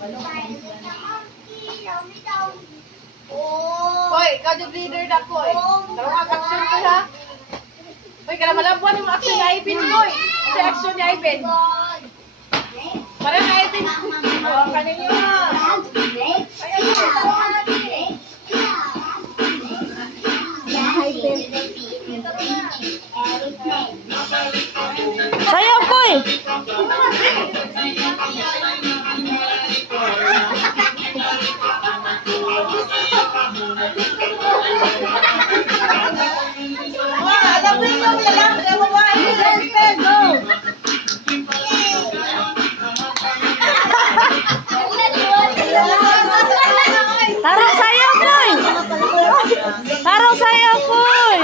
Hoy, ikaw yung leader na ko eh. Tara mag-action ko ha. Hoy, kaya malabuan yung action ni Ivan ko eh. Sa action ni Ivan. Parang na Ivan. O, kaninyo ha. Sayaw ko eh. Tarong sayaw ko eh. Tarong sayaw ko eh.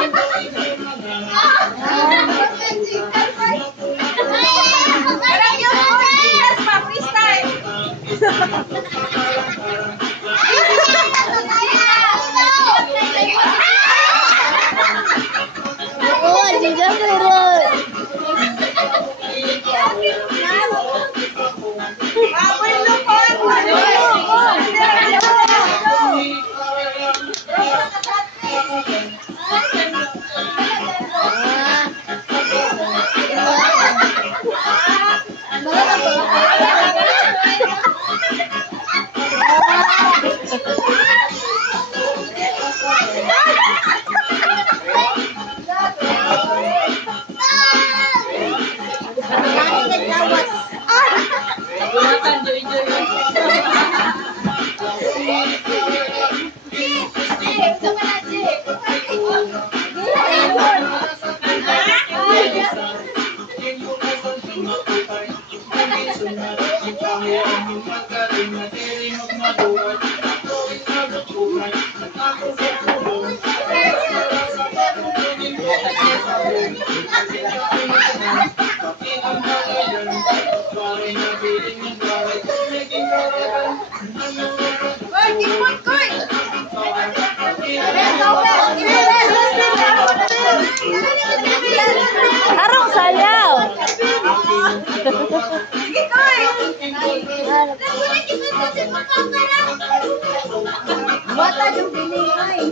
Tarong sayaw. Bota yung biling ay.